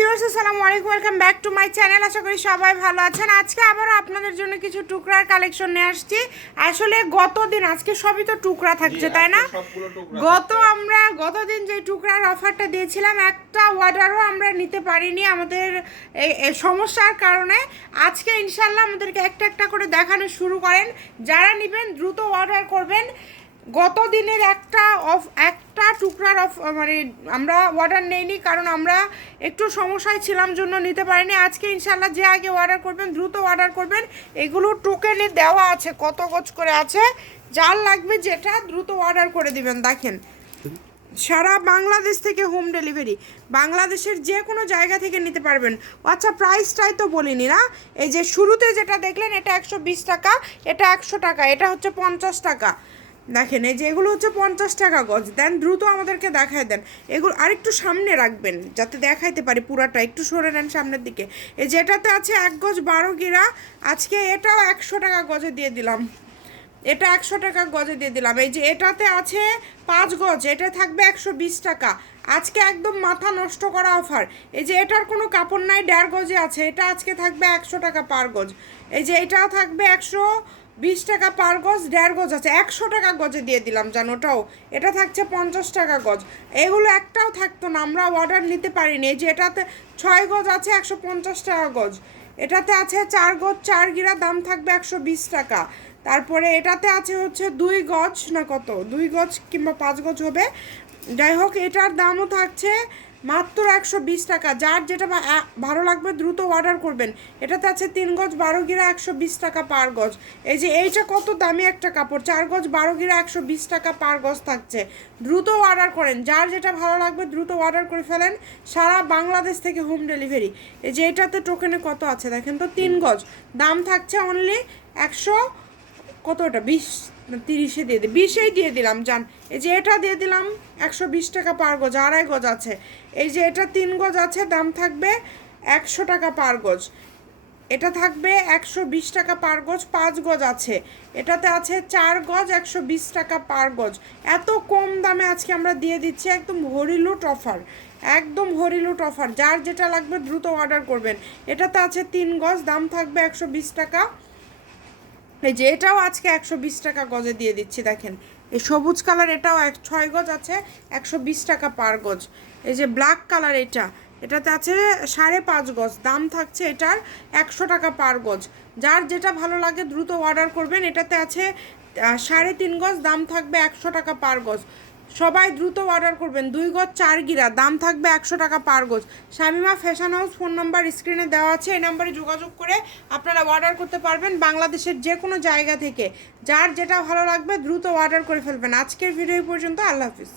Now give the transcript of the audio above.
Viewers আসসালামু আলাইকুম welcome back to my channel. আশা করি সবাই ভালো আছেন। আজকে আবারও আপনাদের জন্য কিছু টুকরার কালেকশন নিয়ে আসছি। আসলে গত দিন আজকে সবই তো টুকরা থাকছে তাই না? গত আমরা গতদিন যে টুকরার অফারটা দিয়েছিলাম একটা অর্ডারও আমরা নিতে পারিনি আমাদের সমস্যার কারণে। আজকে ইনশাল্লাহ আমাদেরকে একটা একটা করে দেখানো শুরু করেন। যারা নেবেন দ্রুত অর্ডার করবেন। গত দিনের একটা অফ একটা টুকরার অফ মানে আমরা অর্ডার নেইনি, কারণ আমরা একটু সমস্যায় ছিলাম জন্য নিতে পারিনি। আজকে ইনশাল্লাহ যে আগে অর্ডার করবেন, দ্রুত অর্ডার করবেন। এগুলো টোকেনে দেওয়া আছে, কত গজ করে আছে। যার লাগবে যেটা দ্রুত অর্ডার করে দিবেন, দেখেন। সারা বাংলাদেশ থেকে হোম ডেলিভারি বাংলাদেশের যে কোনো জায়গা থেকে নিতে পারবেন। আচ্ছা প্রাইসটাই তো বলিনি না? এই যে শুরুতে যেটা দেখলেন, এটা একশো বিশ টাকা, এটা একশো টাকা, এটা হচ্ছে পঞ্চাশ টাকা। দেখেন, এই যে এগুলো হচ্ছে পঞ্চাশ টাকা গজ। দেন দ্রুত আমাদেরকে দেখায় দেন। এগুলো আরেকটু সামনে রাখবেন, যাতে দেখাইতে পারি পুরাটা। একটু সরে নেন সামনের দিকে। এই যে এটাতে আছে এক গজ বারো গিরা, আজকে এটাও একশো টাকা গজে দিয়ে দিলাম। এটা একশো টাকা গজে দিয়ে দিলাম। এই যে এটাতে আছে পাঁচ গজ, এটা থাকবে একশো বিশ টাকা। আজকে একদম মাথা নষ্ট করা অফার। এই যে এটার কোনো কাপড় নাই, দেড় গজে আছে। এটা আজকে থাকবে একশো টাকা পার গজ। এই যে এটাও থাকবে একশো বিশ টাকা পার গজ, দেড় গজ আছে। একশো টাকা গজে দিয়ে দিলাম যেন ওটাও। এটা থাকছে পঞ্চাশ টাকা গজ। এগুলো একটাও থাকতো না, আমরা অর্ডার নিতে পারিনি। এই যে এটাতে ছয় গজ আছে, একশো পঞ্চাশ টাকা গজ। এটাতে আছে চার গজ, চার গিরা দাম থাকবে একশো বিশ টাকা। তারপরে এটাতে আছে হচ্ছে দুই গজ না কত? দুই গজ কিংবা পাঁচ গজ হবে। যাই হোক, এটার দামও থাকছে মাত্র একশো বিশ টাকা। যার যেটা ভালো লাগবে দ্রুত অর্ডার করবেন। এটাতে আছে তিন গজ বারো গিরা একশো বিশ টাকা পার গজ। এই যে এইটা কত দামি একটা কাপড়? চার গজ বারো গিরা একশো বিশ টাকা পার গজ থাকছে। দ্রুত অর্ডার করেন। যার যেটা ভালো লাগবে দ্রুত অর্ডার করে ফেলেন সারা বাংলাদেশ থেকে হোম ডেলিভারি এই যে এটাতে টোকেনে কত আছে? দেখেন তো, তিন গজ। দাম থাকছে অনলি একশো কতটা? বিশ তিরিশে দিয়ে দিই বিশেই দিয়ে দিলাম যান এই যে এটা দিয়ে দিলাম, একশো বিশ টাকা পার গজ, আড়াই গজ আছে। এই যে এটা তিন গজ আছে, দাম থাকবে একশো টাকা পার গজ। এটা থাকবে একশো বিশ টাকা পার গজ, পাঁচ গজ আছে। এটাতে আছে চার গজ, একশো বিশ টাকা পার গজ। এত কম দামে আজকে আমরা দিয়ে দিচ্ছি একদম হরিলুট অফার। একদম হরিলুট অফার। যার যেটা লাগবে দ্রুত অর্ডার করবেন। এটাতে আছে তিন গজ, দাম থাকবে একশো বিশ টাকা। এই যে এটাও আজকে একশো বিশ টাকা গজে দিয়ে দিচ্ছি, দেখেন। এই সবুজ কালার এটাও এক, ছয় গজ আছে, একশো বিশ টাকা পার গজ। এই যে ব্ল্যাক কালার এটা, এটাতে আছে সাড়ে পাঁচ গজ, দাম থাকছে এটার একশো টাকা পার গজ। যার যেটা ভালো লাগে দ্রুত অর্ডার করবেন, এটাতে আছে সাড়ে তিন গজ, দাম থাকবে একশো টাকা পার গজ। সবাই দ্রুত অর্ডার করবেন। দুই গজ চার গিরা, দাম থাকবে একশো টাকা পার গজ। Shamima fashion house phone number স্ক্রিনে দেওয়া আছে, এই নাম্বারে যোগাযোগ করে আপনারা অর্ডার করতে পারবেন বাংলাদেশের যে কোনো জায়গা থেকে। যার যেটা ভালো লাগবে দ্রুত অর্ডার করে ফেলবেন। আজকের ভিডিও পর্যন্ত, আল্লাহ হাফিজ।